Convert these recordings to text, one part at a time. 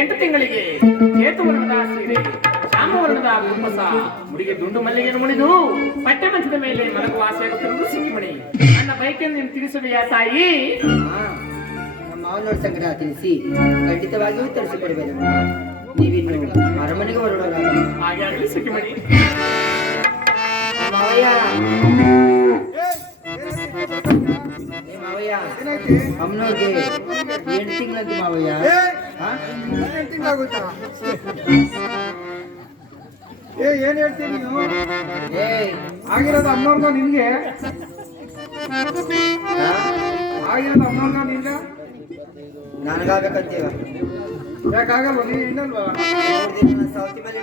ಎಂಟು ತಿಂಗಳಿಗೆ ಕೇತುವರ್ಣದ ಸೀರೆ ಶ್ಯಾಮವರ್ಣದ ಕುಂಬಸ ಮುಡಿಗೆ ದುಂಡು ಮಲ್ಲಿಗೆಯನ್ನು ಮುಡಿದು ಪಟ್ಟೆ ಮಂಚದ ಮೇಲೆ ಮಲಗುವ ಆಸೆಯಾಗುತ್ತಿರುವುದು ಸಿಕ್ಕಿಮಣಿ. ನನ್ನ ಬೈಕನ್ನು ನೀನು ತಿಳಿಸುವೆಯಾ ತಾಯಿ? ನಮ್ಮ ಮಾವನವ್ರ ಸಂಗಡ ತಿಳಿಸಿ ಖಂಡಿತವಾಗಿಯೂ ತರಿಸಿಕೊಡಬೇಕು. ನೀವಿನ್ನು ಅರಮನೆಗೆ ಹೊರಡೋಣ. ಹಾಗೆ ಆಗಲಿ ಸಿಕ್ಕಿಮಣಿ. ಮಾವಯ್ಯ ಮಾವಯ್ಯ ಅಮ್ಮನವ್ರಿಗೆ 8 ತಿಂಗಳಂತೆ ಮಾವಯ್ಯ. 8 ತಿಂಗಳಾಗುತ್ತಾ? ಏನ್ ಹೇಳ್ತೀನಿ ನೀವು? ಆಗಿರೋದು ಅಮ್ಮನವ್ರನ್ನ ನಿನ್ಗೆ, ಆಗಿರೋದು ಅಮ್ಮನವ್ರನ್ನ ನಿನ್ಗೆ ನನಗಾಗಬೇಕಂತೀವ. ಯಾಕಾಗಲ್ವ? ನೀನ್ ಇನ್ನಲ್ವಾ? ಸೌತಿ ಮೇಲೆ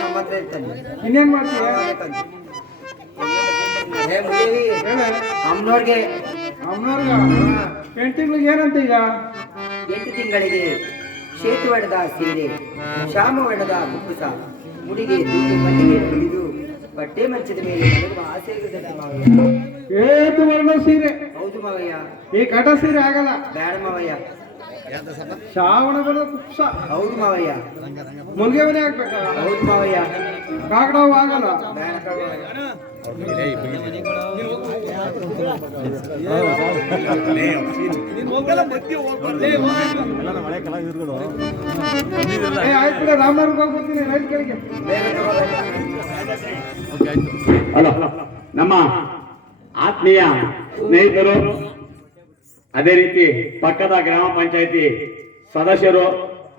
ನಮ್ಮ ಹತ್ರ ಇರ್ತಾನೆ. ಇನ್ನೇನ್ ಮಾಡ್ತೀಯ? ಅಮ್ಮನವ್ರಿಗೆ ಅಮ್ಮನವ್ರಗ 8 ತಿಂಗಳಿಗೆ ಏನಂತ ಈಗ? 8 ತಿಂಗಳಿಗೆ ಶ್ವೇತವರ್ಣದ ಸೀರೆ ಶ್ಯಾಮವರ್ಣದ ಕುಕ್ಕುಸ ಮುಡಿಗೆ ದುಡ್ಡು ಮಲ್ಲಿಗೆ ಹಿಡಿದು ಬಟ್ಟೆ ಮಂಚದ ಮೇಲೆ ಮಲಗುವ ಆಸೆ ಇರುತ್ತದೆ ಮಾವಯ್ಯ. ಶ್ವೇತವರ್ಣ ಸೀರೆ? ಹೌದು ಮಾವಯ್ಯ. ಈ ಕಟ ಸೀರೆ ಆಗಲ್ಲ. ಬೇಡ ಮಾವಯ್ಯ. ಶ್ರಾವಣ ಬರೋ ಕುಕ್ಸ? ಹೌದು ಮಾವಯ್ಯ. ಮುಲ್ಗೆ ಮನೆ ಆಗ್ಬೇಕಾ? ಹೌದು ಮಾವಯ್ಯ. ಕಾಕಡಾವು ಆಗಲ್ಲ. ಬೇಡ ಆಯ್ತು, ರಾಮನಗರಕ್ಕೆ ಹೋಗ್ಬಿಡ್ತೀನಿ ರೈಲ್ ಕೆಳಗೆ. ಹಲೋ, ನಮ್ಮ ಆತ್ಮೀಯ ಸ್ನೇಹಿತರು, ಅದೇ ರೀತಿ ಪಕ್ಕದ ಗ್ರಾಮ ಪಂಚಾಯತಿ ಸದಸ್ಯರು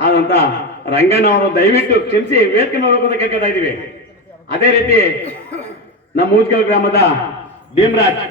ಆದಂತ ರಂಗಣ್ಣ ಅವರು ದಯವಿಟ್ಟು ಕ್ಷಮಿಸಿ ವೇದಿಕೆ ನೋಡೋಕೆ ಕೇಳ್ತಾ ಇದ್ದೀವಿ. ಅದೇ ರೀತಿ ನಮ್ಮ ಊಜ್ಕಲ್ ಗ್ರಾಮದ ಭೀಮರಾಜ್